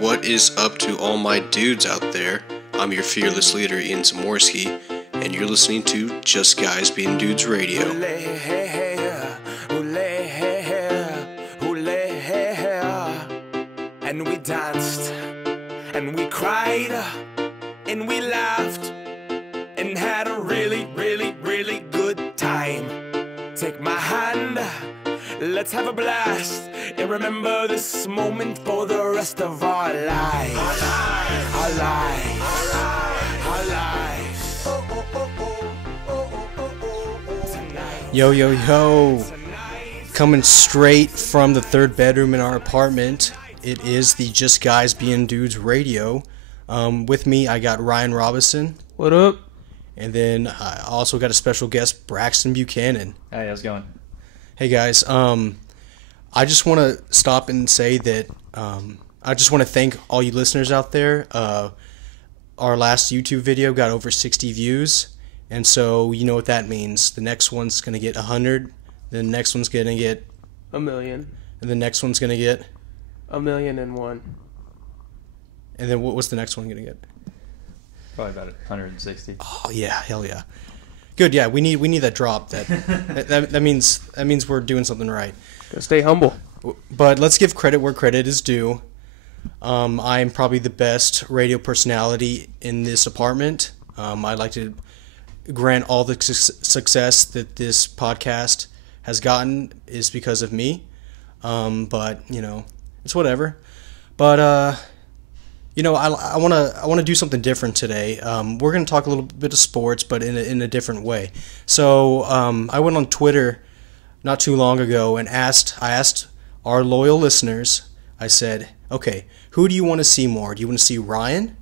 What is up to all my dudes out there? I'm your fearless leader, Ian Zamorsky, and you're listening to Just Guys Being Dudes Radio. And we danced, and we cried, and we laughed, and had a really, really, really good time. Take my hand, let's have a blast, and remember this moment for the rest of our lives. Our lives. Our lives. Yo, yo, yo. Coming straight from the third bedroom in our apartment, it is the Just Guys Being Dudes Radio. With me, I got Ryan Robinson. What up? And then I also got a special guest, Braxton Buchanan. Hey, how's it going? Hey, guys. I just want to stop and say that I just want to thank all you listeners out there. Our last YouTube video got over 60 views, and so you know what that means. The next one's going to get 100, the next one's going to get 1 million. And the next one's going to get 1,000,001. And then what's the next one going to get? Probably about 160. Oh yeah, hell yeah. Good, yeah, we need that drop. That means we're doing something right. Gotta stay humble. But let's give credit where credit is due. I am probably the best radio personality in this apartment. I'd like to grant all the success that this podcast has gotten is because of me. But you know, it's whatever. But you know, I want to do something different today. We're going to talk a little bit of sports, but in a different way. So I went on Twitter not too long ago and I asked our loyal listeners. I said, okay, who do you want to see more? Do you want to see Ryan,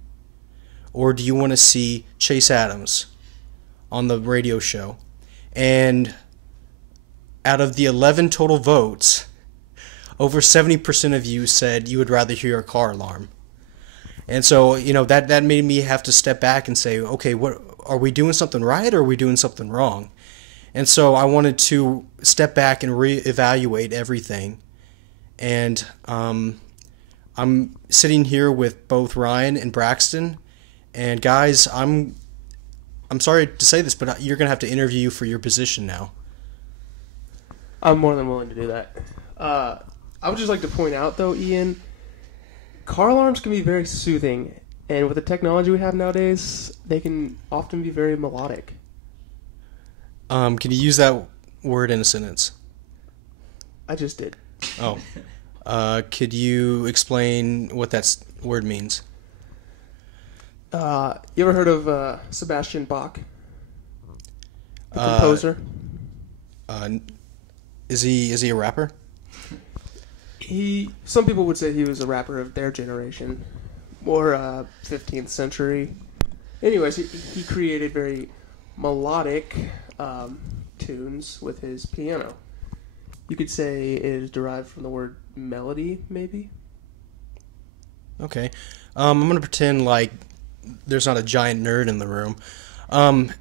or do you want to see Chase Adams on the radio show? And out of the 11 total votes, over 70% of you said you would rather hear a car alarm. And so, you know, that made me have to step back and say, okay, what are we doing something right, or are we doing something wrong? And so I wanted to step back and reevaluate everything. And I'm sitting here with both Ryan and Braxton. And guys, I'm sorry to say this, but you're going to have to interview for your position now. I'm more than willing to do that. I would just like to point out, though, Ian, car alarms can be very soothing, and with the technology we have nowadays, they can often be very melodic. Can you use that word in a sentence? I just did. Oh. Could you explain what that word means? You ever heard of Sebastian Bach, the composer? Is he a rapper? Some people would say he was a rapper of their generation, more 15th century. Anyways, he created very melodic tunes with his piano. You could say it is derived from the word melody, maybe? Okay. I'm going to pretend like there's not a giant nerd in the room.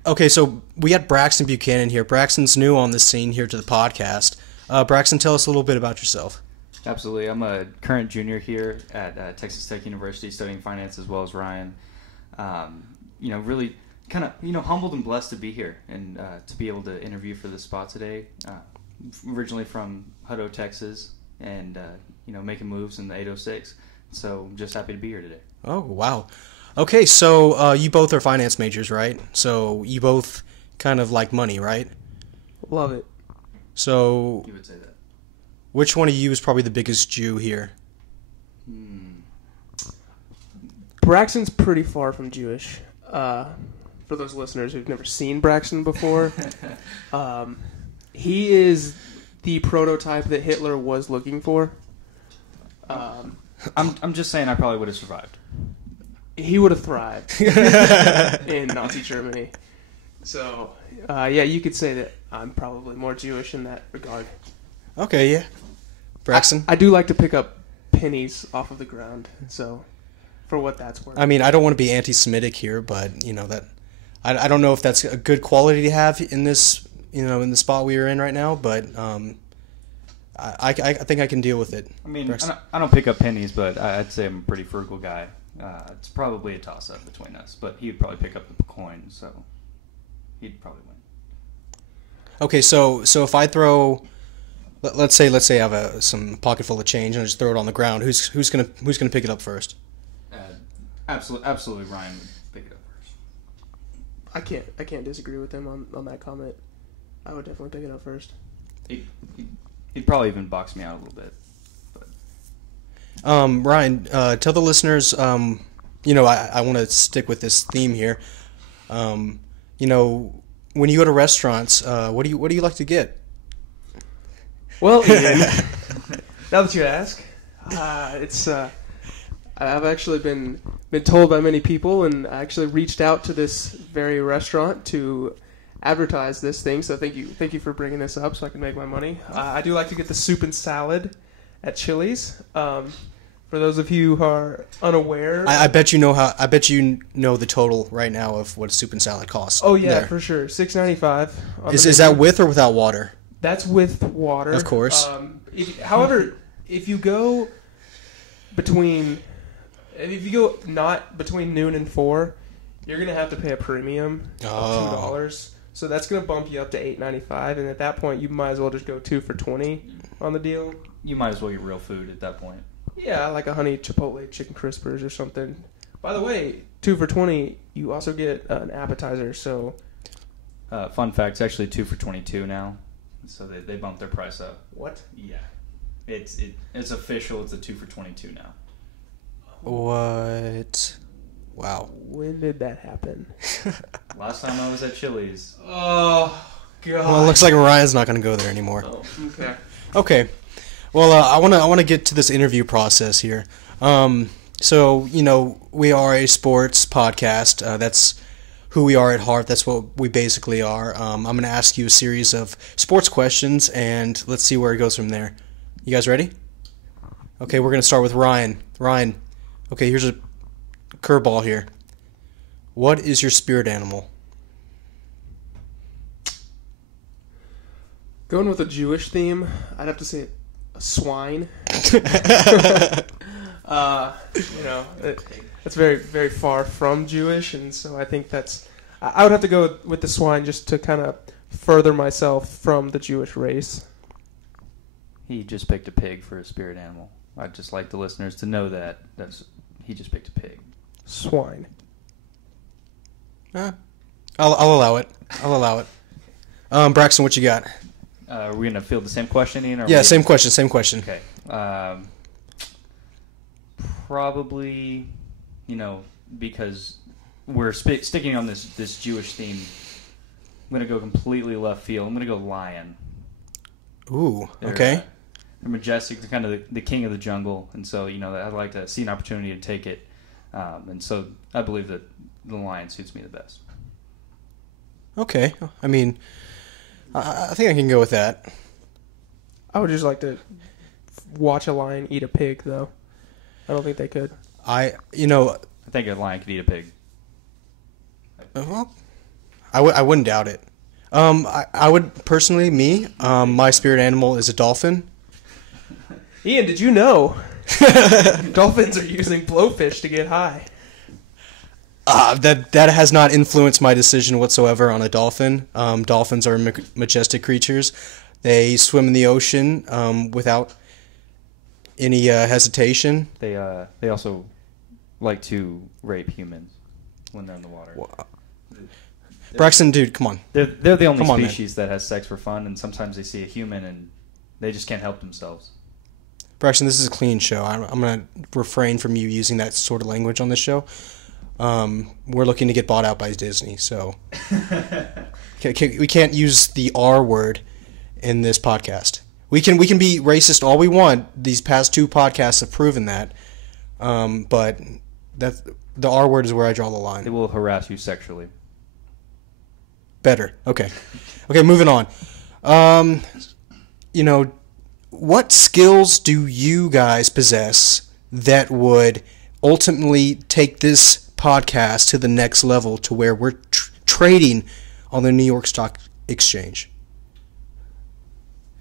Okay, so we got Braxton Buchanan here. Braxton's new on the scene here to the podcast. Braxton, tell us a little bit about yourself. Absolutely. I'm a current junior here at Texas Tech University studying finance as well as Ryan. You know, really kind of, you know, humbled and blessed to be here and to be able to interview for this spot today. Originally from Hutto, Texas, and, you know, making moves in the 806. So I'm just happy to be here today. Oh, wow. Okay, so you both are finance majors, right? So you both kind of like money, right? Love it. So You would say that. Which one of you is probably the biggest Jew here? Braxton's pretty far from Jewish. For those listeners who've never seen Braxton before, he is the prototype that Hitler was looking for. I'm just saying I probably would have survived. He would have thrived in Nazi Germany. So, yeah, you could say that I'm probably more Jewish in that regard. Okay, yeah. Braxton? I do like to pick up pennies off of the ground, so for what that's worth. I mean, I don't want to be anti-Semitic here, but, you know, that I don't know if that's a good quality to have in this, you know, in the spot we are in right now, but I think I can deal with it. I mean, Braxton. I don't pick up pennies, but I'd say I'm a pretty frugal guy. It's probably a toss-up between us, but he'd probably pick up the coin, so he'd probably win. Okay, so if I throw, let's say I have some pocket full of change and I just throw it on the ground, who's gonna pick it up first? Absolutely, Ryan would pick it up first. I can't disagree with him on that comment. I would definitely pick it up first. He'd probably even box me out a little bit. Ryan, tell the listeners, I want to stick with this theme here. When you go to restaurants, what do you like to get? Well, Ian, now that you ask, I've actually been told by many people, and I actually reached out to this very restaurant to advertise this thing. So thank you for bringing this up, so I can make my money. I do like to get the soup and salad at Chili's. For those of you who are unaware, I bet you know the total right now of what soup and salad costs. oh yeah, there. for sure, $6.95. Is that with or without water? That's with water, Of course. However, if you go not between noon and 4, you're gonna have to pay a premium of $2. So that's gonna bump you up to $8.95, and at that point, you might as well just go 2 for $20 on the deal. You might as well get real food at that point. Yeah, like a honey chipotle chicken crispers or something. By the way, 2 for $20, you also get an appetizer. So, Fun fact, it's actually 2 for $22 now. So they bumped their price up. what? Yeah. It's official. It's a 2 for $22 now. What? Wow. When did that happen? Last time I was at Chili's. Oh God. Well, it looks like Ryan's not going to go there anymore. Oh, okay. Okay. Well, I want to get to this interview process here. So we are a sports podcast. That's who we are at heart. That's what we basically are. I'm going to ask you a series of sports questions, and let's see where it goes from there. You guys ready? Okay, we're going to start with Ryan. Ryan, okay, here's a curveball here. What is your spirit animal? Going with a Jewish theme, I'd have to say a swine. That's very, very far from Jewish, and so I think I would have to go with the swine just to kind of further myself from the Jewish race. He just picked a pig for his spirit animal. I'd just like the listeners to know that he just picked a pig. Swine. I'll allow it. I'll allow it. Braxton, what you got? Are we going to field the same question, Ian? Yeah, same question. Okay. Probably, because we're sticking on this Jewish theme, I'm going to go completely left field. I'm going to go lion. Ooh, okay. They're majestic. They're kind of the king of the jungle. And so, I'd like to see an opportunity to take it. And so I believe that the lion suits me the best. Okay. I mean, I think I can go with that. I would just like to watch a lion eat a pig, though. I don't think they could. I think a lion could eat a pig. Well, I wouldn't doubt it. I would personally, my spirit animal is a dolphin. Ian, did you know dolphins are using blowfish to get high? That has not influenced my decision whatsoever on a dolphin. Dolphins are majestic creatures. They swim in the ocean without any hesitation. They also like to rape humans when they're in the water. Braxton, dude, come on. They're the only Come on, species that has sex for fun, and sometimes they see a human and they just can't help themselves. Braxton, this is a clean show. I'm going to refrain from you using that sort of language on this show. We're looking to get bought out by Disney, so we can't use the R word in this podcast. We can be racist all we want. These past 2 podcasts have proven that. But the R word is where I draw the line. They will harass you sexually. Better. Okay, moving on. What skills do you guys possess that would ultimately take this podcast to the next level, to where we're trading on the New York Stock Exchange?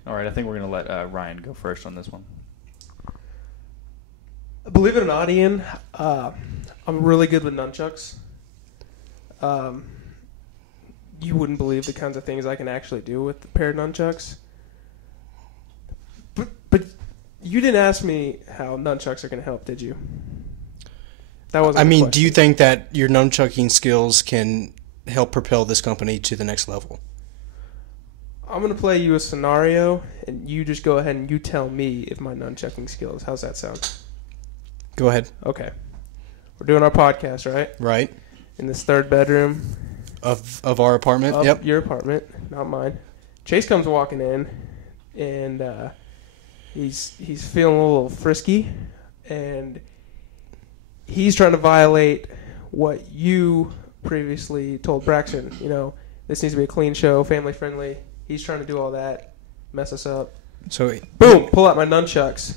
All right, I think we're going to let Ryan go first on this one. Believe it or not, Ian, I'm really good with nunchucks. You wouldn't believe the kinds of things I can actually do with a pair of nunchucks. But you didn't ask me how nunchucks are going to help, did you? That wasn't. I the mean, question. do you think that your nunchucking skills can help propel this company to the next level? I'm going to play you a scenario, and you just go ahead and you tell me if my nunchucking skills. How's that sound? Go ahead. Okay. We're doing our podcast, right? Right. In this third bedroom. Of our apartment? Of Yep. your apartment, not mine. Chase comes walking in, and he's feeling a little frisky, and he's trying to violate what you previously told Braxton. You know, this needs to be a clean show, family friendly. He's trying to do all that, mess us up. So, Boom! Pull out my nunchucks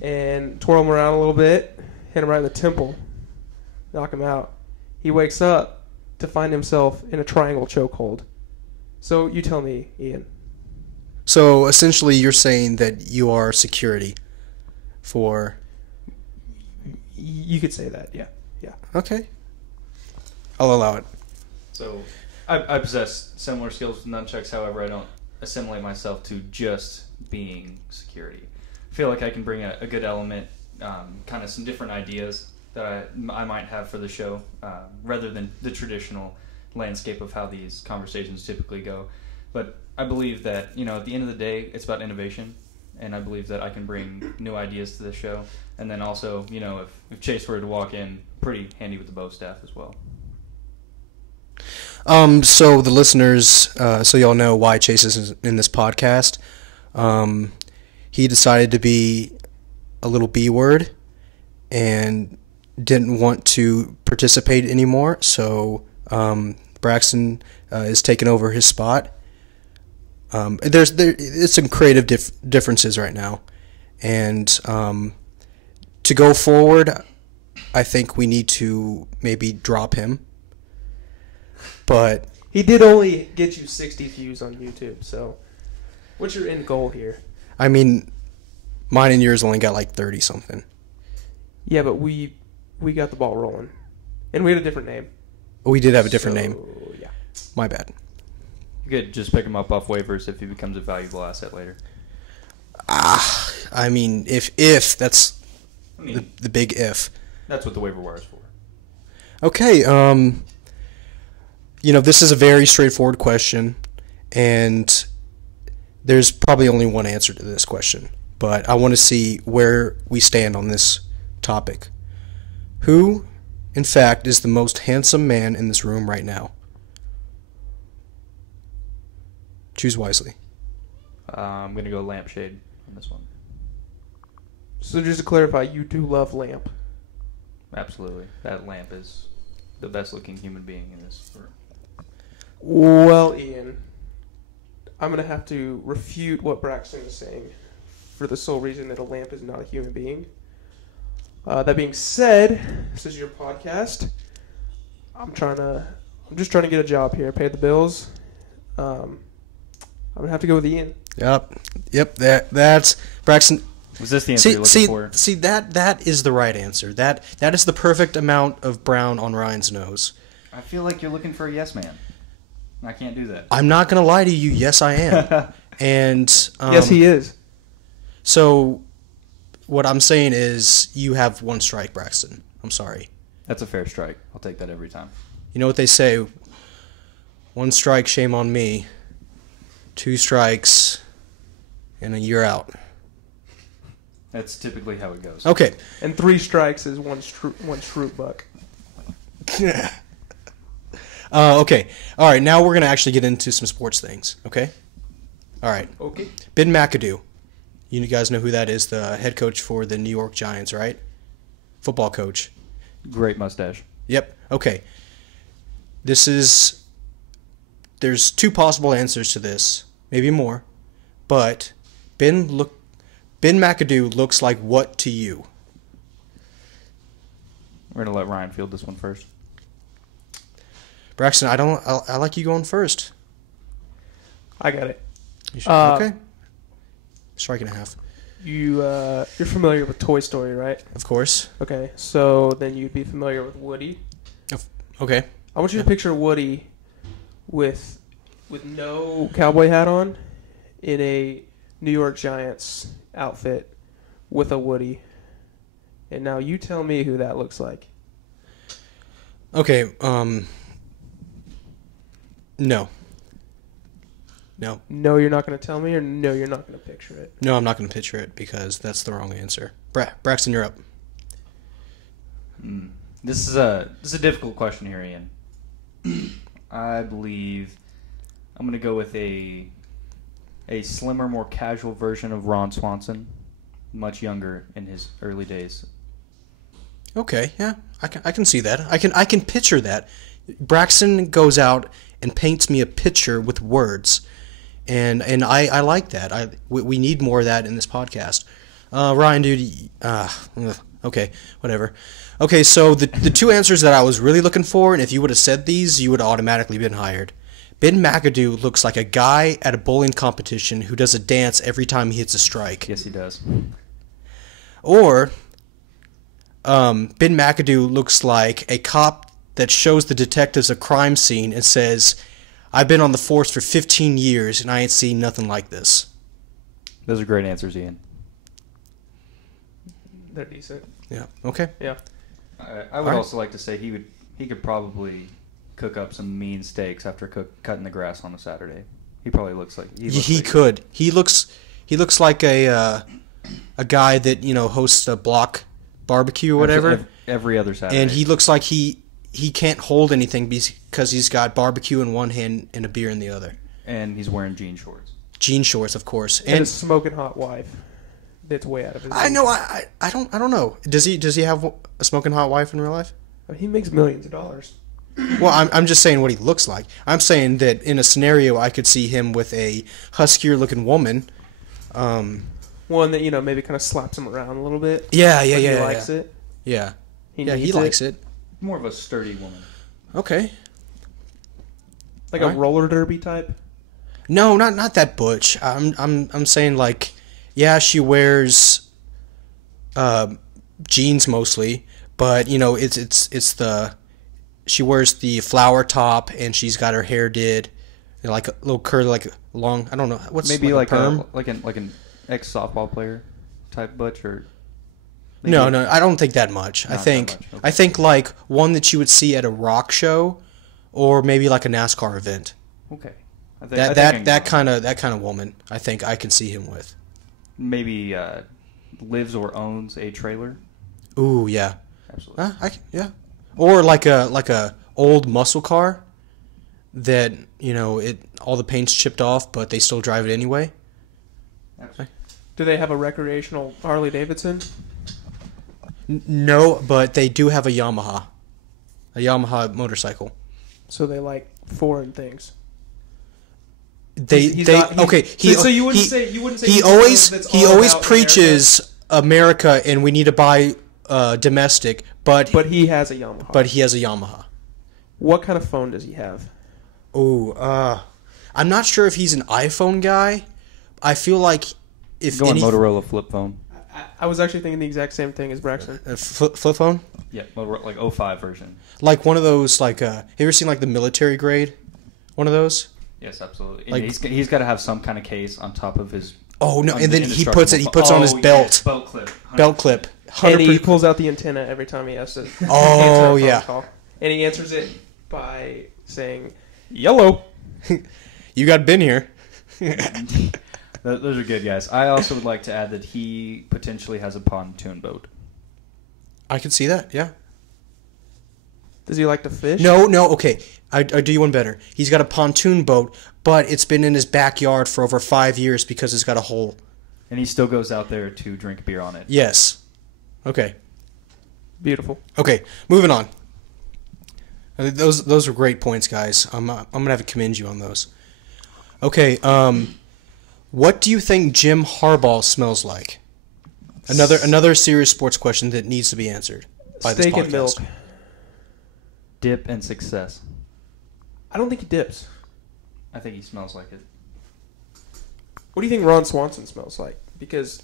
and twirl him around a little bit, hit him right in the temple, knock him out. He wakes up to find himself in a triangle chokehold. So you tell me, Ian. So essentially, you're saying that you are security for. You could say that, yeah. Okay. I'll allow it. So I possess similar skills with nunchucks. However, I don't assimilate myself to just being security. I feel like I can bring a good element, kind of some different ideas that I might have for the show, rather than the traditional landscape of how these conversations typically go. But I believe that, at the end of the day, it's about innovation, and I believe that I can bring new ideas to the show. And then also, if Chase were to walk in, pretty handy with the bow staff as well. So the listeners, so y'all know why Chase is in this podcast. He decided to be a little B-word and didn't want to participate anymore, so Braxton is taking over his spot. It's some creative differences right now, and to go forward, I think we need to maybe drop him. But He did only get you 60 views on YouTube, so what's your end goal here? I mean, mine and yours only got like 30-something. Yeah, but we got the ball rolling. And we had a different name. We did have a different name. Yeah. My bad. You could just pick him up off waivers if he becomes a valuable asset later. I mean, if that's the big if. That's what the waiver wire is for. Okay, this is a very straightforward question, and there's probably only one answer to this question, but I want to see where we stand on this topic. Who, in fact, is the most handsome man in this room right now? Choose wisely. I'm going to go lampshade on this one. So just to clarify, you do love Lamp. Absolutely. That lamp is the best looking human being in this room. Well, Ian, I'm going to have to refute what Braxton is saying for the sole reason that a lamp is not a human being. That being said, this is your podcast. I'm just trying to get a job here, pay the bills. I'm going to have to go with Ian. Yep, that's Braxton. Was this the answer you're looking for? See, that is the right answer. That is the perfect amount of brown on Ryan's nose. I feel like you're looking for a yes man. I can't do that. I'm not going to lie to you. Yes, I am. And Yes, he is. So what I'm saying is you have one strike, Braxton. I'm sorry. That's a fair strike. I'll take that every time. You know what they say? One strike, shame on me. 2 strikes, and you're out. That's typically how it goes. Okay. And 3 strikes is one shroot buck. Okay. All right. Now we're gonna actually get into some sports things. Okay. All right. Okay. Ben McAdoo. You guys know who that is? The head coach for the New York Giants, right? Football coach. Great mustache. Yep. Okay. There's 2 possible answers to this, maybe more, but Ben McAdoo looks like what to you? We're gonna let Ryan field this one first. Braxton, I like you going first. I got it. You should, okay. Strike and a half. You're familiar with Toy Story, right? Of course. Okay, so then you'd be familiar with Woody. Okay. I want you to picture Woody with no cowboy hat on in a New York Giants outfit with a Woody. And now you tell me who that looks like. Okay, no. No. No, you're not going to tell me, or no, you're not going to picture it? No, I'm not going to picture it because that's the wrong answer. Braxton, you're up. This is a difficult question here, Ian. I believe I'm going to go with a slimmer, more casual version of Ron Swanson, much younger in his early days. Okay, yeah, I can see that. I can picture that. Braxton goes out and paints me a picture with words, and I like that. We need more of that in this podcast. Ryan, dude, okay, whatever. Okay, so the two answers that I was really looking for, and if you would have said these, you would have automatically been hired. Ben McAdoo looks like a guy at a bowling competition who does a dance every time he hits a strike. Yes, he does. Or Ben McAdoo looks like a cop that shows the detectives a crime scene and says, I've been on the force for 15 years and I ain't seen nothing like this. Those are great answers, Ian. They're decent. Yeah, okay. Yeah. I would also like to say he could probably cook up some mean steaks after cutting the grass on a Saturday. He probably looks like he could. He looks like a guy that, hosts a block barbecue or whatever. Every other Saturday. And he looks like he can't hold anything because he's got barbecue in one hand and a beer in the other. And he's wearing jean shorts. Jean shorts, of course. And a smoking hot wife that's way out of his I know. I don't know. Does he have a smoking hot wife in real life? He makes millions of dollars. Well, I'm just saying what he looks like. I'm saying that in a scenario, I could see him with a huskier-looking woman. One that, maybe kind of slaps him around a little bit. Yeah. He likes it. Yeah. He likes it. More of a sturdy woman. Okay. Like a roller derby type? No, not that butch. I'm saying like, yeah, she wears jeans mostly, but she wears the flower top and she's got her hair did like a little curly, like long. I don't know what's maybe like a perm? like an ex softball player type butch or. Maybe. No, I don't think that much. I think okay. I think like one that you would see at a rock show, or maybe like a NASCAR event. Okay. That kind of woman. I think I can see him with. Maybe lives or owns a trailer. Ooh, yeah. Absolutely. Yeah. Or like a old muscle car that all the paint's chipped off, but they still drive it anyway. Absolutely. Do they have a recreational Harley Davidson? No, but they do have a Yamaha motorcycle. So they like foreign things. So you wouldn't say he always preaches America and we need to buy domestic, but he has a Yamaha. But he has a Yamaha. What kind of phone does he have? Oh, I'm not sure if he's an iPhone guy. I feel like if Motorola flip phone. I was actually thinking the exact same thing as Braxton. Flip phone? Yeah, like 05 version. Like one of those, like, have you ever seen like the military grade? One of those? Yes, absolutely. Like, he's got to have some kind of case on top of his. Oh no! And then he puts on his belt. Belt clip. 100%. Belt clip. 100%. And he pulls out the antenna every time he has to answer a phone call. And he answers it by saying, "Yellow." You got Ben here. Those are good, guys. I also would like to add that he potentially has a pontoon boat. I can see that, yeah. Does he like to fish? No, okay. I do you one better. He's got a pontoon boat, but it's been in his backyard for over 5 years because it's got a hole. And he still goes out there to drink beer on it. Yes. Okay. Beautiful. Okay, moving on. Those are great points, guys. I'm gonna have to commend you on those. Okay, what do you think Jim Harbaugh smells like? Another serious sports question that needs to be answered by this podcast. Steak and milk. Dip and success. I don't think he dips. I think he smells like it. What do you think Ron Swanson smells like? Because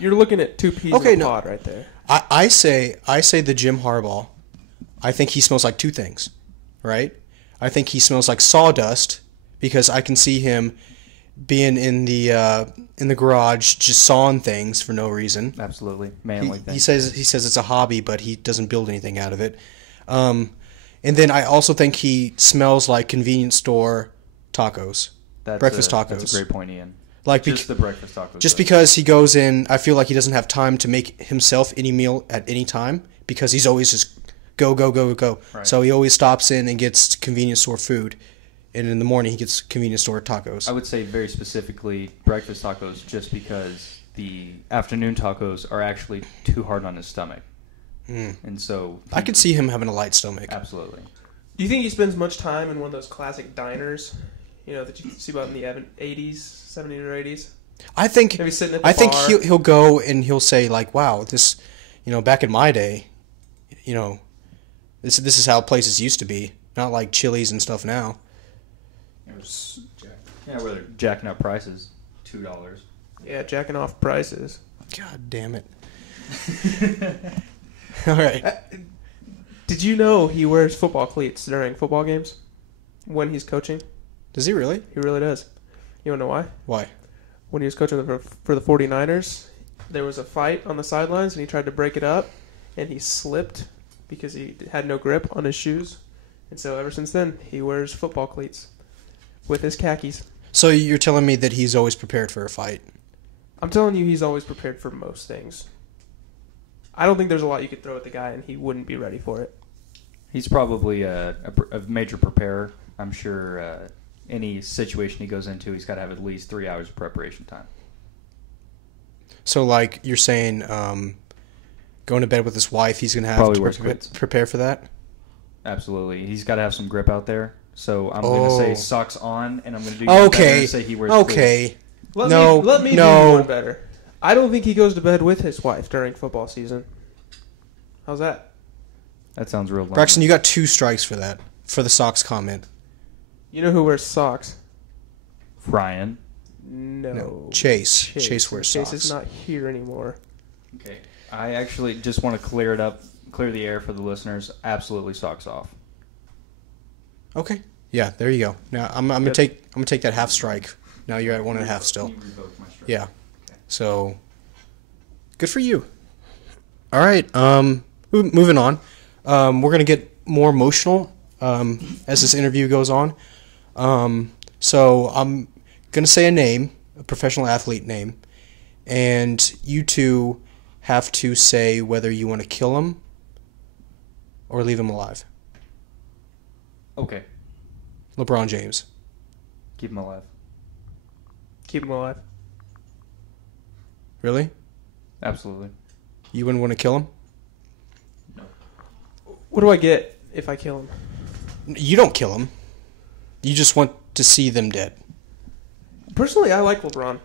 you're looking at two peas in a pod right there. I say the Jim Harbaugh. I think he smells like two things, right? I think he smells like sawdust because I can see him being in the garage just sawing things for no reason. Absolutely, manly thing. He says it's a hobby, but he doesn't build anything out of it. And then I also think he smells like convenience store tacos, breakfast tacos. That's a great point, Ian. Like just the breakfast tacos. Just because he goes in, I feel like he doesn't have time to make himself any meal at any time because he's always just go. Right. So he always stops in and gets convenience store food. And in the morning, he gets convenience store tacos. I would say very specifically breakfast tacos just because the afternoon tacos are actually too hard on his stomach. And so... I could see him having a light stomach. Absolutely. Do you think he spends much time in one of those classic diners, that you see about in the 80s, 70s or 80s? I think Maybe sitting at the bar. He'll go and he'll say, like, wow, this, back in my day, this is how places used to be. Not like Chili's and stuff now. Where they're jacking up prices, $2. Yeah, jacking off prices. God damn it. All right. Did you know he wears football cleats during football games when he's coaching? Does he really? He really does. You want to know why? Why? When he was coaching for the 49ers, there was a fight on the sidelines, and he tried to break it up, and he slipped because he had no grip on his shoes. And so ever since then, he wears football cleats with his khakis. So you're telling me that he's always prepared for a fight? I'm telling you he's always prepared for most things. I don't think there's a lot you could throw at the guy, and he wouldn't be ready for it. He's probably a major preparer. I'm sure any situation he goes into, he's got to have at least 3 hours of preparation time. So, like, you're saying going to bed with his wife, he's going to have to prepare for that? Absolutely. He's got to have some grip out there. So I'm going to say socks on, and I'm going to do better and say he wears cleats. Let me do one better. I don't think he goes to bed with his wife during football season. How's that? That sounds real lonely. Braxton, you got 2 strikes for that, for the socks comment. You know who wears socks? Ryan. No. Chase. Chase wears socks. Chase is not here anymore. Okay. I actually just want to clear the air for the listeners. Absolutely socks off. Okay. Yeah, there you go. Now I'm gonna take that half strike. Now you're at 1.5 still. Yeah. Okay. So good for you. All right. Moving on. We're gonna get more emotional as this interview goes on. So I'm gonna say a name, a professional athlete name, and you two have to say whether you want to kill him or leave him alive. Okay. LeBron James. Keep him alive. Keep him alive. Really? Absolutely. You wouldn't want to kill him? No. What do I get if I kill him? You don't kill him. You just want to see them dead. Personally, I like LeBron. I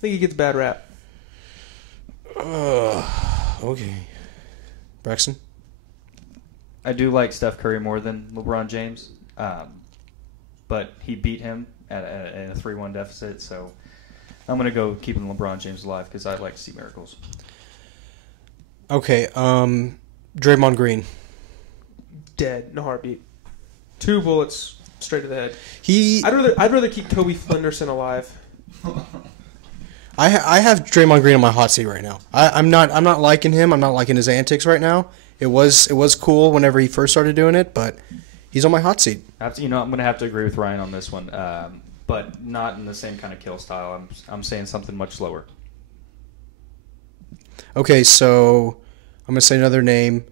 think he gets a bad rap. Okay. Braxton? I do like Steph Curry more than LeBron James, but he beat him at a 3-1 deficit, so I'm going to go keeping LeBron James alive because I like to see miracles. Okay, Draymond Green. Dead, no heartbeat. 2 bullets straight to the head. I'd rather keep Toby Flenderson alive. I have Draymond Green on my hot seat right now. I'm not liking him. I'm not liking his antics right now. It was cool whenever he first started doing it, but he's on my hot seat. I'm going to have to agree with Ryan on this one, but not in the same kind of kill style. I'm saying something much slower. Okay, so I'm going to say another name.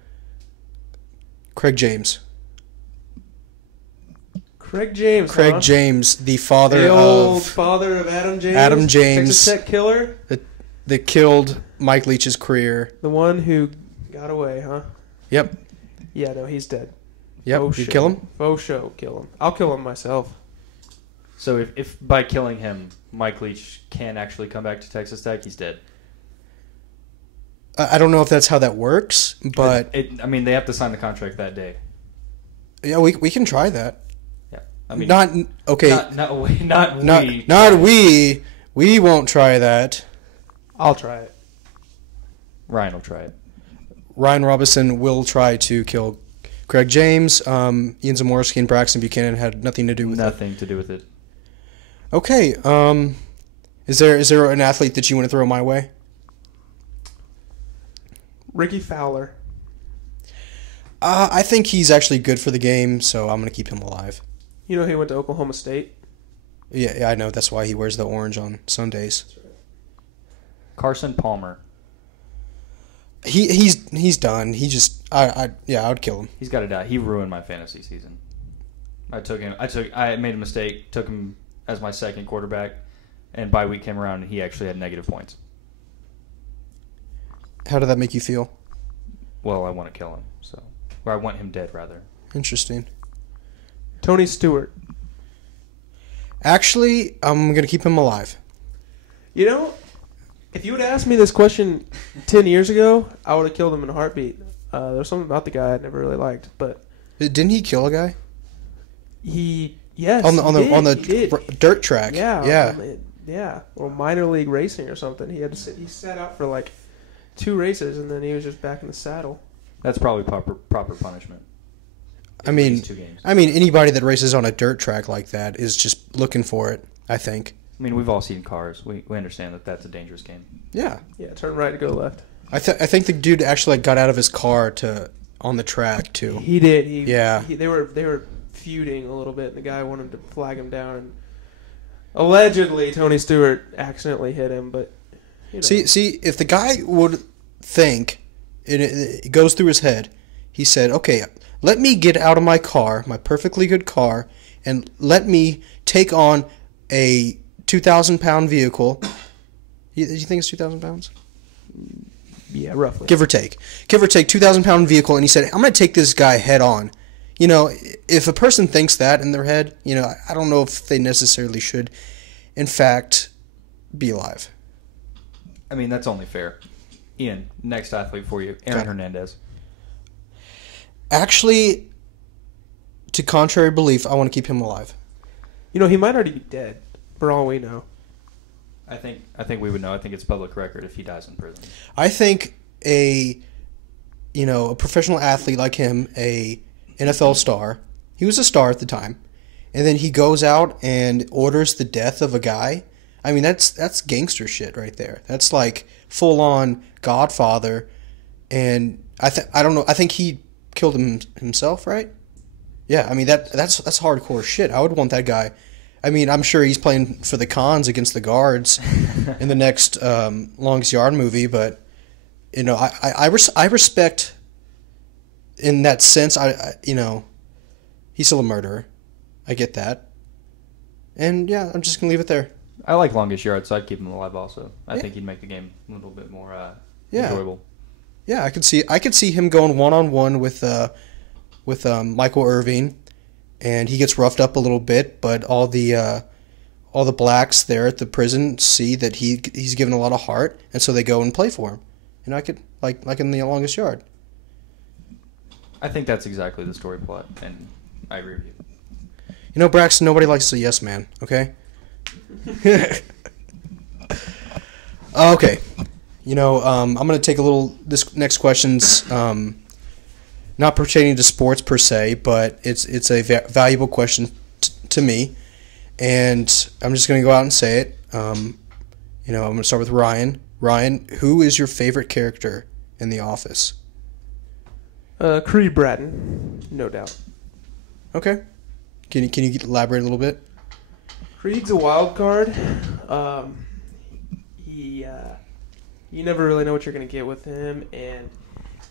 Craig James. Craig James, the father the old of father of Adam James. Adam James, Texas Tech killer that killed Mike Leach's career. The one who got away, huh? Yep. Yeah, no, he's dead. Yep. You kill him? Faux show, kill him. I'll kill him myself. So if by killing him, Mike Leach can actually come back to Texas Tech, he's dead. I don't know if that's how that works, but they have to sign the contract that day. Yeah, we can try that. Yeah, I mean, not okay. Not we. We won't try that. I'll try it. Ryan will try it. Ryan Robinson will try to kill Craig James. Ian Zamorski and Braxton Buchanan had nothing to do with it. Nothing to do with it. Okay. Is there an athlete that you want to throw my way? Ricky Fowler. I think he's actually good for the game, so I'm going to keep him alive. You know he went to Oklahoma State? Yeah, I know. That's why he wears the orange on Sundays. Carson Palmer. He's done. He just I would kill him. He's got to die. He ruined my fantasy season. I made a mistake. Took him as my second quarterback, and bye week came around and he actually had negative points. How did that make you feel? Well, I want to kill him, or I want him dead rather. Interesting. Tony Stewart. Actually, I'm gonna keep him alive. You know, if you would asked me this question 10 years ago, I would have killed him in a heartbeat. There's something about the guy I never really liked, but Didn't he kill a guy? Yes, on the he did. dirt track? Yeah. Or minor league racing or something. He sat out for like 2 races and then he was just back in the saddle. That's probably proper punishment. I mean, 2 games. Anybody that races on a dirt track like that is just looking for it, I think. I mean, we've all seen cars. We understand that that's a dangerous game. Yeah. Yeah, turn right to go left. I think the dude actually got out of his car on the track too. He did. They were feuding a little bit, and the guy wanted to flag him down. And allegedly, Tony Stewart accidentally hit him, but you know. See, if the guy would think it goes through his head, he said, "Okay, let me get out of my car, my perfectly good car, and let me take on a 2,000-pound vehicle." Do you think it's 2,000 pounds? Yeah, roughly. Give or take 2,000-pound vehicle, and he said, "I'm going to take this guy head on." You know, if a person thinks that in their head, you know, I don't know if they necessarily should, in fact, be alive. I mean, that's only fair. Ian, next athlete for you, Aaron Hernandez. Actually, to contrary belief, I want to keep him alive. You know, he might already be dead, for all we know. I think we would know. I think it's public record if he dies in prison. I think a professional athlete like him, a NFL star, he was a star at the time, and then he goes out and orders the death of a guy. I mean, that's gangster shit right there. That's like full on Godfather, and I don't know. I think he killed himself, right? Yeah, I mean that's hardcore shit. I would want that guy. I mean, I'm sure he's playing for the Cons against the Guards in the next Longest Yard movie, but you know, I respect in that sense. He's still a murderer. I get that, and yeah, I'm just gonna leave it there. I like Longest Yard, so I'd keep him alive also. I think he'd make the game a little bit more enjoyable. Yeah, I could see him going one-on-one with Michael Irving, and he gets roughed up a little bit, but all the blacks there at the prison see that he's given a lot of heart, and so they go and play for him. And I could like in the Longest Yard. I think that's exactly the story plot, and I agree with you. You know, Braxton, nobody likes a yes man, okay? Okay. You know, I'm going to take this next question's not pertaining to sports per se, but it's a valuable question to me, and I'm just going to go out and say it. I'm going to start with Ryan. Ryan, who is your favorite character in The Office? Creed Bratton, no doubt. Okay. Can you elaborate a little bit? Creed's a wild card. You never really know what you're going to get with him, and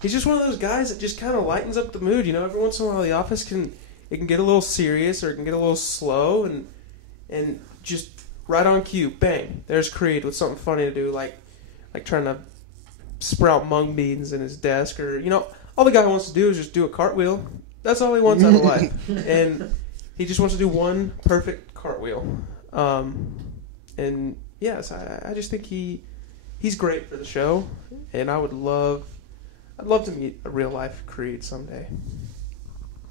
he's just one of those guys that just kind of lightens up the mood. You know, every once in a while, The Office can get a little serious or it can get a little slow, and just right on cue, bang, there's Creed with something funny to do, like trying to sprout mung beans in his desk, or all the guy wants to do is just do a cartwheel. That's all he wants out of life, and he just wants to do one perfect cartwheel. And yes, I just think he's great for the show, and I'd love to meet a real life Creed someday.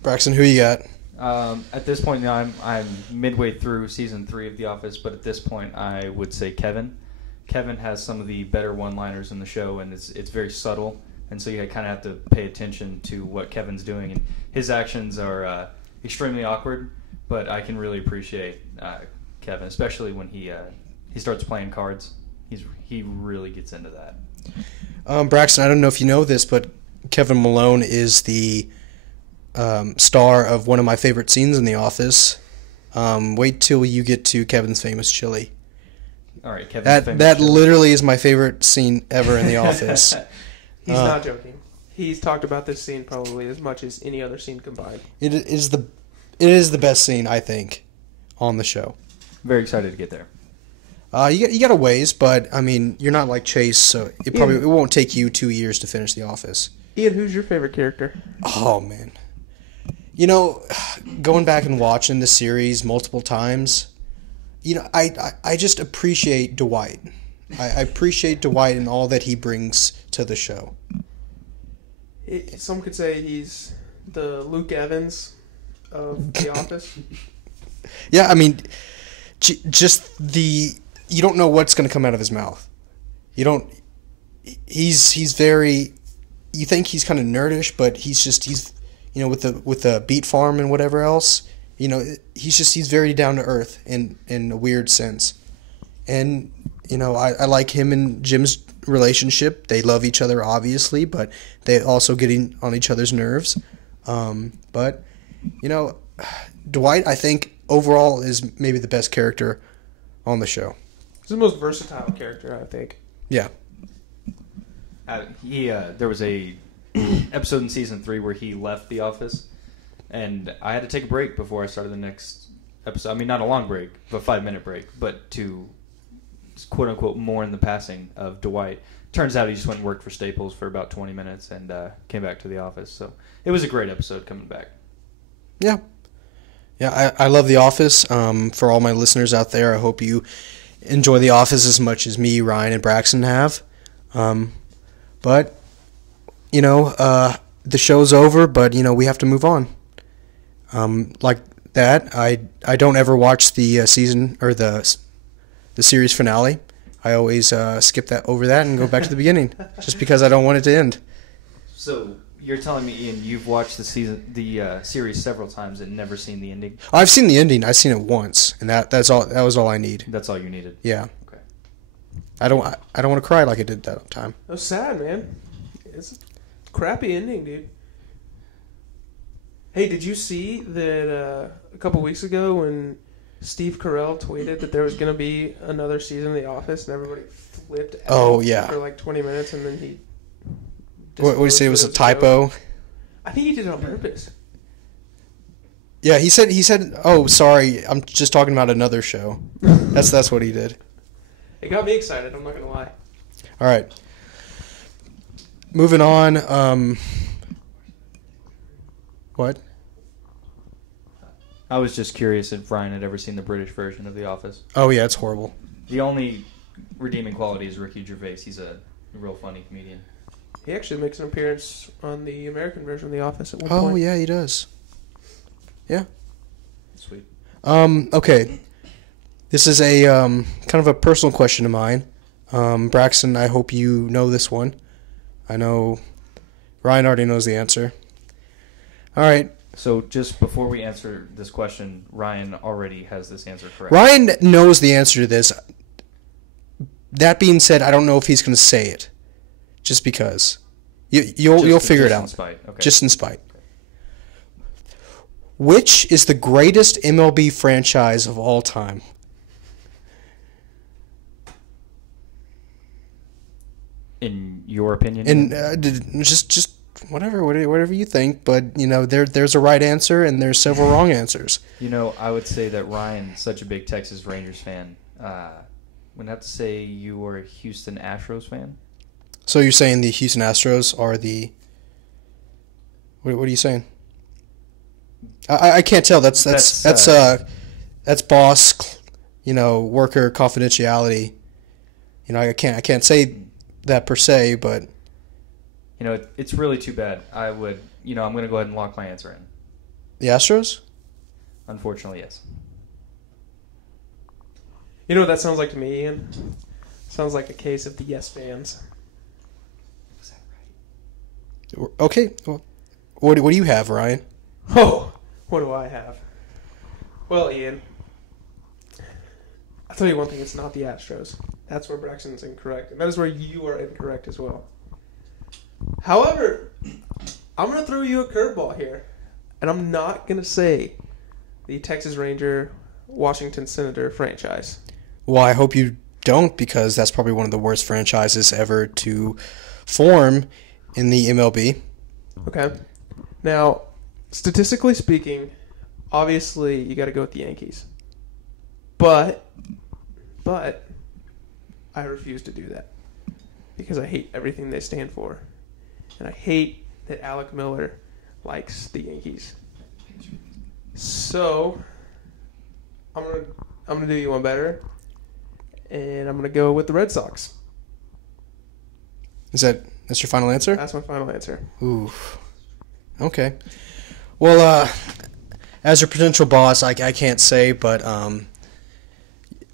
Braxton, who you got? At this point now, I'm midway through season 3 of The Office, but at this point I would say Kevin, Kevin has some of the better one-liners in the show, and it's very subtle, and so you kind of have to pay attention to what Kevin's doing. And his actions are extremely awkward, but I can really appreciate Kevin, especially when he starts playing cards. He really gets into that. Braxton, I don't know if you know this, but Kevin Malone is the star of one of my favorite scenes in The Office. Wait till you get to Kevin's famous chili. All right, Kevin's famous that chili. literally is my favorite scene ever in The Office. He's not joking. He's talked about this scene probably as much as any other scene combined. It is the best scene, I think, on the show. Very excited to get there. You got a ways, but I mean, you're not like Chase, so it won't take you 2 years to finish The Office. Ian, who's your favorite character? Oh man, going back and watching the series multiple times, I just appreciate Dwight. I appreciate Dwight and all that he brings to the show. Some could say he's the Luke Evans of The Office. Yeah, I mean, you don't know what's going to come out of his mouth. He's very, you think he's kind of nerdish, but he's with the beet farm and whatever else, he's very down to earth in a weird sense. And, I like him and Jim's relationship. They love each other, obviously, but they also getting on each other's nerves. But, Dwight, I think, overall is maybe the best character on the show. He's the most versatile character, I think. Yeah. There was a episode in season 3 where he left the office, and I had to take a break before I started the next episode. I mean, not a long break, but 5-minute break, but to quote unquote mourn the passing of Dwight. Turns out he just went and worked for Staples for about 20 minutes and came back to the office. So it was a great episode coming back. Yeah. Yeah, I love The Office. For all my listeners out there, I hope you enjoy The Office as much as me, Ryan, and Braxton have. But, the show's over, but, we have to move on. Like that, I don't ever watch the season or the series finale. I always skip over that and go back to the beginning, just because I don't want it to end. So you're telling me, Ian, you've watched the series several times and never seen the ending? I've seen the ending. I've seen it once, and that's all. That was all I need. That's all you needed. Yeah. Okay. I don't want to cry like I did that time. That was sad, man. It's a crappy ending, dude. Hey, did you see that a couple weeks ago when Steve Carell tweeted that there was going to be another season of The Office, and everybody flipped out Oh, yeah. for like 20 minutes, and then he... What did you say? It was a typo? I think he did it on purpose. Yeah, he said, "Oh, sorry, I'm just talking about another show." That's what he did. It got me excited, I'm not going to lie. All right. Moving on. What? I was just curious if Ryan had ever seen the British version of The Office. Oh yeah, it's horrible. The only redeeming quality is Ricky Gervais. He's a real funny comedian. He actually makes an appearance on the American version of The Office at one Oh point. yeah, he does. Yeah. Sweet. Okay. This is a kind of a personal question of mine. Braxton, I hope you know this one. I know Ryan already knows the answer. All right. So just before we answer this question, Ryan already has this answer correct. Ryan knows the answer to this. That being said, I don't know if he's going to say it. Just because. You'll figure it out. Just in spite. Okay. Just in spite. Which is the greatest MLB franchise of all time? In your opinion? And just whatever you think, but there's a right answer and there's several wrong answers. I would say that Ryan, such a big Texas Rangers fan, would have to say you are a Houston Astros fan. So you're saying the Houston Astros are the... What are you saying? I can't tell. That's boss, worker confidentiality. I can't say that per se, but it's really too bad. I'm going to go ahead and lock my answer in. The Astros? Unfortunately, yes. You know what that sounds like to me, Ian? Sounds like a case of the yes fans. Okay. Well, what do you have, Ryan? Oh, what do I have? Well, Ian, I'll tell you one thing. It's not the Astros. That's where Braxton's incorrect. And that is where you are incorrect as well. However, I'm going to throw you a curveball here. And I'm not going to say the Texas Ranger, Washington Senator franchise. Well, I hope you don't, because that's probably one of the worst franchises ever to form in the MLB. Okay. Now, statistically speaking, obviously you got to go with the Yankees. But I refuse to do that because I hate everything they stand for. And I hate that Alec Miller likes the Yankees. So, I'm gonna do you one better, and I'm gonna go with the Red Sox. That's your final answer? That's my final answer. Ooh. Okay. Well, as your potential boss, I can't say, but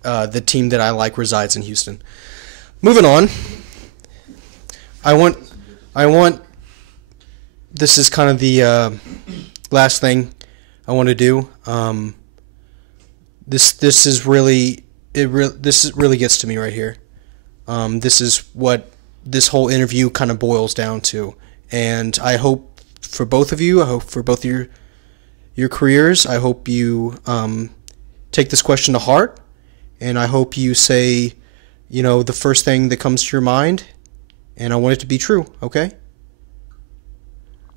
the team that I like resides in Houston. Moving on. I want. This is kind of the last thing I want to do. This is really this really gets to me right here. This is what this whole interview kind of boils down to, and I hope for both of you. I hope for both your careers. I hope you take this question to heart, and I hope you say, the first thing that comes to your mind, and I want it to be true. Okay.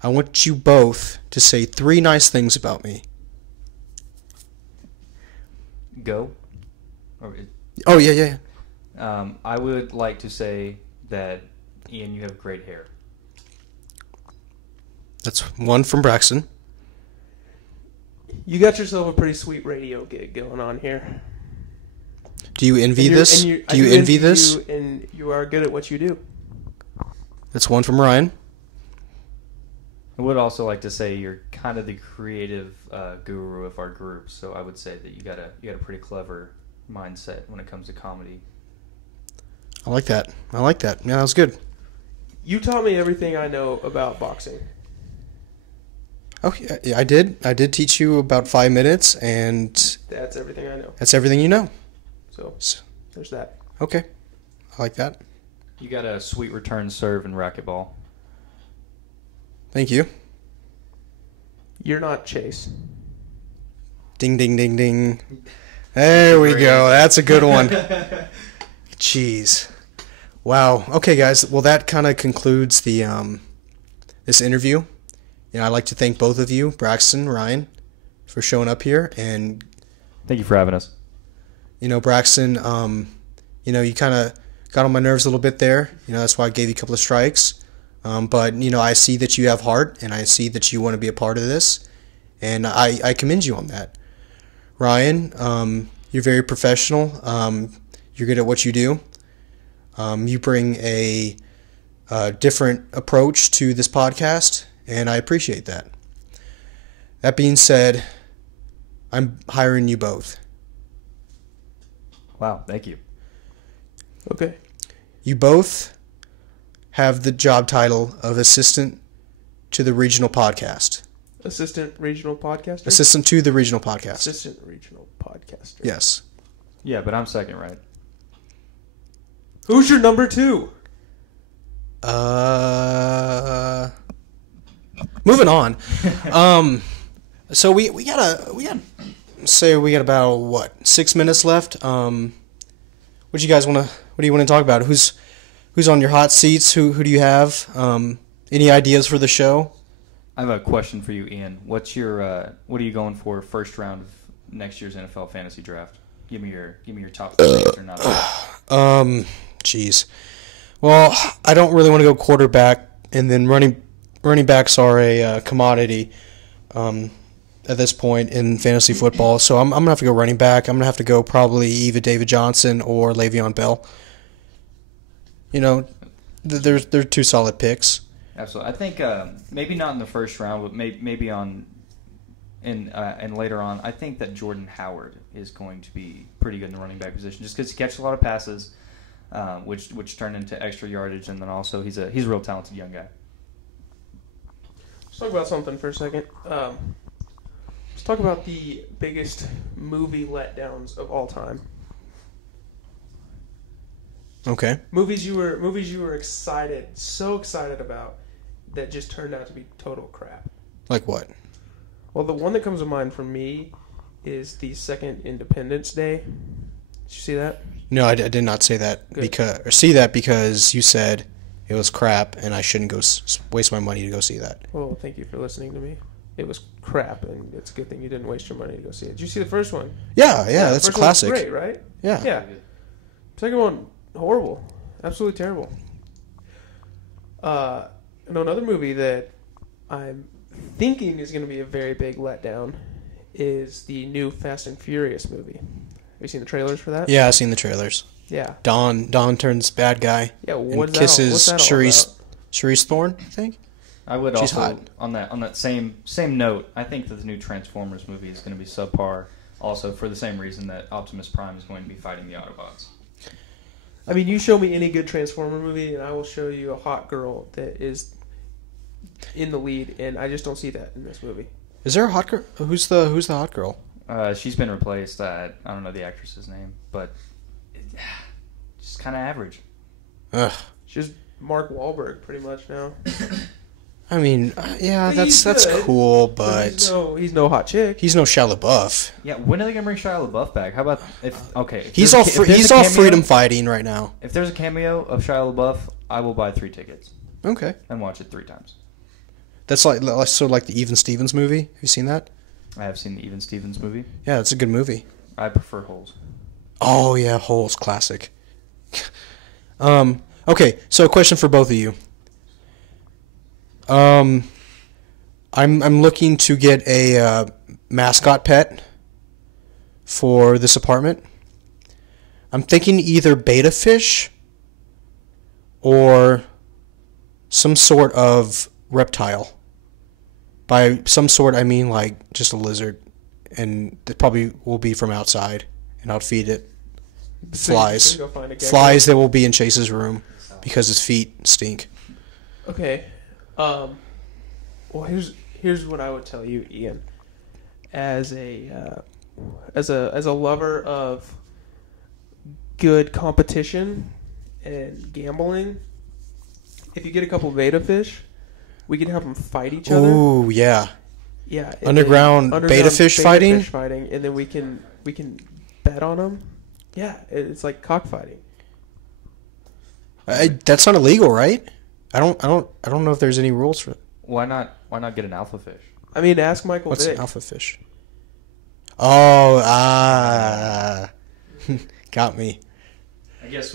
I want you both to say 3 nice things about me. Go. Oh, yeah. I would like to say that, Ian, you have great hair. That's one from Braxton. You got yourself a pretty sweet radio gig going on here. Do you envy this? Do you envy this? And you are good at what you do. That's one from Ryan. I would also like to say you're kind of the creative guru of our group, so I would say that you got a pretty clever mindset when it comes to comedy. I like that. Yeah, that was good. You taught me everything I know about boxing. Oh, yeah, I did. I did teach you about 5 minutes, and that's everything I know. That's everything you know. So there's that. Okay, I like that. You got a sweet return serve in racquetball. Thank you. You're not Chase. Ding, ding, ding, ding. There we go. That's a good one. Jeez. Wow. Okay, guys. Well, that kind of concludes the this interview. I'd like to thank both of you, Braxton, Ryan, for showing up here. And thank you for having us. Braxton, you kind of got on my nerves a little bit there. That's why I gave you a couple of strikes. But I see that you have heart, and I see that you want to be a part of this, and I commend you on that. Ryan, you're very professional. You're good at what you do. You bring a different approach to this podcast, and I appreciate that. That being said, I'm hiring you both. Wow, thank you. Okay. You both have the job title of assistant to the regional podcast. Assistant regional podcaster? Assistant to the regional podcast. Assistant regional podcaster. Yes. Yeah, but I'm second, right? Who's your number 2? Moving on. So we got about 6 minutes left. What do you want to talk about? Who's on your hot seats? Who do you have? Any ideas for the show? I have a question for you, Ian. What are you going for first round of next year's NFL fantasy draft? Give me your top 3 or not. Jeez. Well, I don't really want to go quarterback, and then running backs are a commodity at this point in fantasy football. So I'm gonna have to go running back. I'm gonna have to go probably either David Johnson or Le'Veon Bell. They're 2 solid picks. Absolutely. I think maybe not in the first round, but maybe and later on. I think that Jordan Howard is going to be pretty good in the running back position, just because he catches a lot of passes. which turned into extra yardage, and then also he's a real talented young guy. Let's talk about something for a second. Let's talk about the biggest movie letdowns of all time. Okay. Movies you were so excited about, that just turned out to be total crap. Like what? Well, the one that comes to mind for me is the second Independence Day. Did you see that? No, I did not say that Good. because you said it was crap and I shouldn't go waste my money to go see that. Well, thank you for listening to me. It was crap, and it's a good thing you didn't waste your money to go see it. Did you see the first one? Yeah, that's a first one was classic. great, right? Yeah. Yeah. Second one, horrible. Absolutely terrible. And another movie that I'm thinking is going to be a very big letdown is the new Fast and Furious movie. Have you seen the trailers for that? Yeah, I've seen the trailers. Yeah. Don turns bad guy. Yeah, and kisses Charisse Thorne, I think. I would She's also hot. on that same note. I think that the new Transformers movie is going to be subpar. Also, for the same reason that Optimus Prime is going to be fighting the Autobots. I mean, you show me any good Transformer movie, and I will show you a hot girl that is in the lead, and I just don't see that in this movie. Is there a hot girl? Who's the hot girl? She's been replaced. I don't know the actress's name, but just kind of average. Ugh. She's Mark Wahlberg pretty much now. I mean, yeah, But that's he's good. cool, But but he's no hot chick. he's no Shia LaBeouf. Yeah, when are they gonna bring Shia LaBeouf back? How about if He's there's all a- if there's he's a all cameo- freedom fighting right now. If there's a cameo of Shia LaBeouf, I will buy 3 tickets Okay, and watch it 3 times. that's like the Even Stevens movie. Have you seen that? I have seen the Even Stevens movie. Yeah, it's a good movie. I prefer Holes. Oh yeah, Holes classic. Okay, so a question for both of you. I'm looking to get a mascot pet for this apartment. I'm thinking either betta fish or some sort of reptile. By some sort, I mean like just a lizard, and it probably will be from outside, and I'll feed it So you're flies. just gonna go find a gecko? Flies that will be in Chase's room because his feet stink. Okay. Well, here's what I would tell you, Ian. As a lover of good competition and gambling, if you get a couple beta fish, we can have them fight each other. Ooh, yeah. Yeah. and Underground then- beta fish fighting? and then we can bet on them. Yeah, it's like cockfighting. That's not illegal, right? I don't know if there's any rules for it. Why not get an alpha fish? I mean, ask Michael What's Vick. an alpha fish? Oh, got me. I guess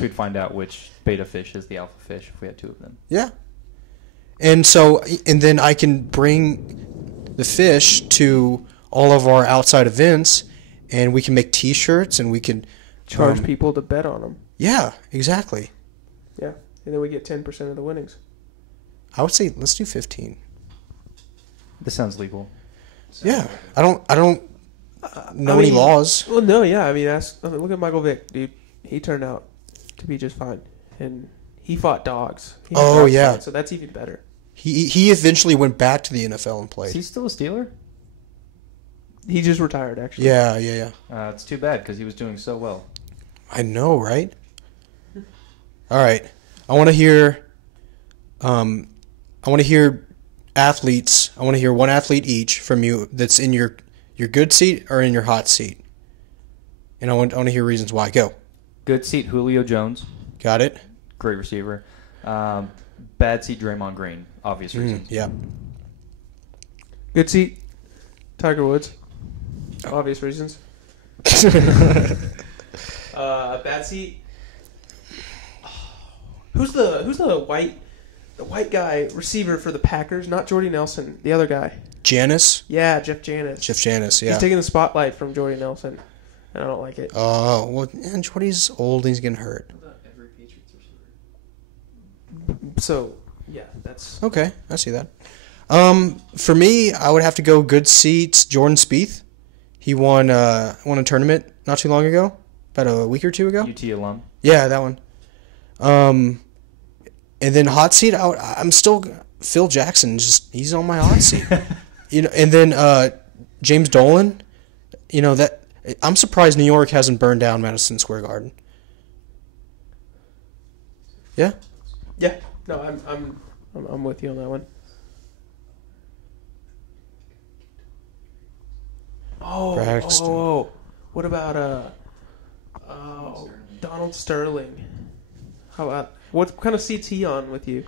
we'd find out which beta fish is the alpha fish if we had 2 of them. Yeah. And then I can bring the fish to all of our outside events, and we can make T-shirts, and we can Charge people to bet on them. Yeah, exactly. Yeah, and then we get 10% of the winnings. I would say let's do 15. This sounds legal. Yeah, I don't know any mean, laws. Well, no, yeah. I mean, look at Michael Vick, dude. He turned out to be just fine, and he fought dogs. He had Oh, dogs yeah. fight, so that's even better. He eventually went back to the NFL and Is played. he still a Steeler? He just retired, actually. Yeah. It's too bad because he was doing so well. I know, right? All right. I want to hear athletes. I want to hear one athlete each from you that's in your good seat or in your hot seat. And I want to hear reasons why. Go. Good seat, Julio Jones. Got it? Great receiver. Bad seat, Draymond Green. Obvious reasons. Yeah. Good seat, Tiger Woods. Obvious reasons. Bad seat. Who's the white guy receiver for the Packers? Not Jordy Nelson. The other guy. Janis? Yeah, Jeff Janis. Jeff Janis, yeah. He's taking the spotlight from Jordy Nelson, and I don't like it. Oh, well, and Jordy's old and he's getting hurt. So, yeah, that's Okay, I see that. For me, I would have to go good seats. Jordan Spieth. He won a tournament not too long ago, about a week or two ago. UT alum. Yeah, that one. And then hot seat, I'm still Phil Jackson. Just he's on my hot seat. And then James Dolan. That I'm surprised New York hasn't burned down Madison Square Garden. Yeah. Yeah. No, I'm with you on that one. Braxton. What about Donald Sterling? How about what kind of seat's he on with you?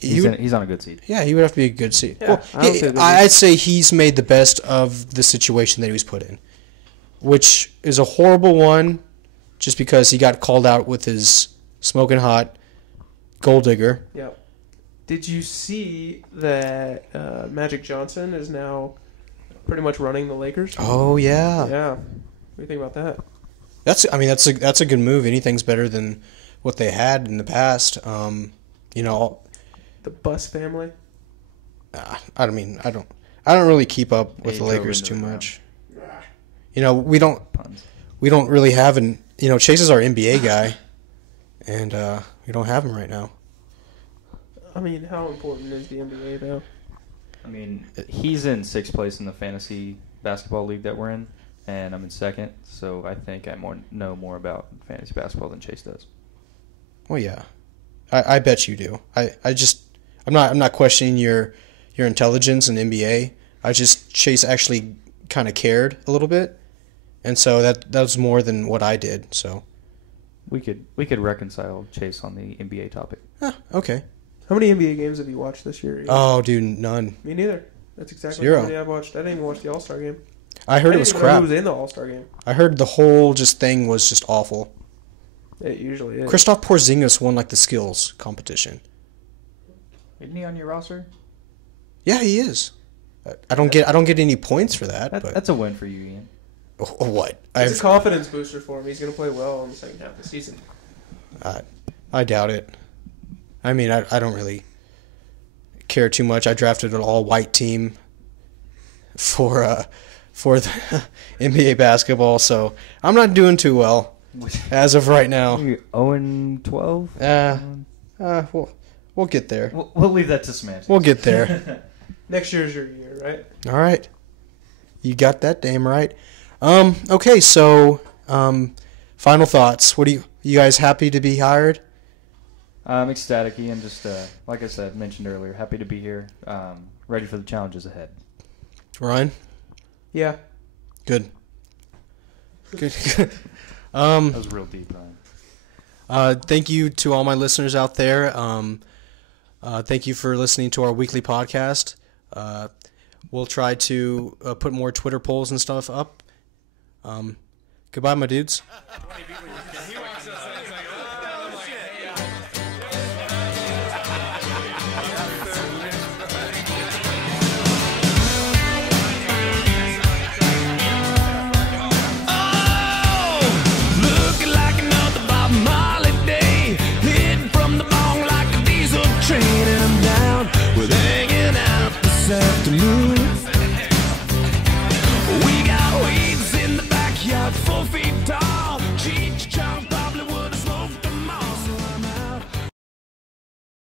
He's on a good seat. Yeah, he would have to be a good seat. Yeah, I'd say he's made the best of the situation that he was put in, which is a horrible one, just because he got called out with his smoking hot gold digger. Yeah. Did you see that Magic Johnson is now pretty much running the Lakers? Oh yeah. Yeah. What do you think about that? That's a good move. Anything's better than what they had in the past. The Bus family. I don't really keep up with the Lakers too much. We don't really have Chase is our NBA guy, and we don't have him right now. I mean, how important is the NBA though? I mean, he's in 6th place in the fantasy basketball league that we're in, and I'm in 2nd. So I think I know more about fantasy basketball than Chase does. Well, yeah, I bet you do. I'm not questioning your intelligence in NBA. Chase actually kind of cared a little bit, and so that was more than what I did. So we could reconcile Chase on the NBA topic. Okay. How many NBA games have you watched this year? Ian? Oh, dude, none. Me neither. That's exactly 0. how many I've watched. I didn't even watch the All-Star game. I heard it was didn't even know crap. who was in the All-Star game? I heard the whole thing was just awful. It usually is. Kristaps Porzingis won the skills competition. Isn't he on your roster? Yeah, he is. I don't get any points for that. But That's a win for you, Ian. What? It's a confidence booster for him. He's going to play well in the second half of the season. I doubt it. I mean, I don't really care too much. I drafted an all-white team for the NBA basketball, so I'm not doing too well as of right now. 0-12? We'll get there. We'll leave that to semantics. We'll get there. Next year's your year, right? All right. You got that damn right. Okay, so final thoughts. What you guys happy to be hired? I'm ecstatic, Ian. Just like I said, mentioned earlier, happy to be here. Ready for the challenges ahead. Ryan? Yeah. Good. Good. That was real deep, Ryan. Thank you to all my listeners out there. Thank you for listening to our weekly podcast. We'll try to put more Twitter polls and stuff up. Goodbye, my dudes.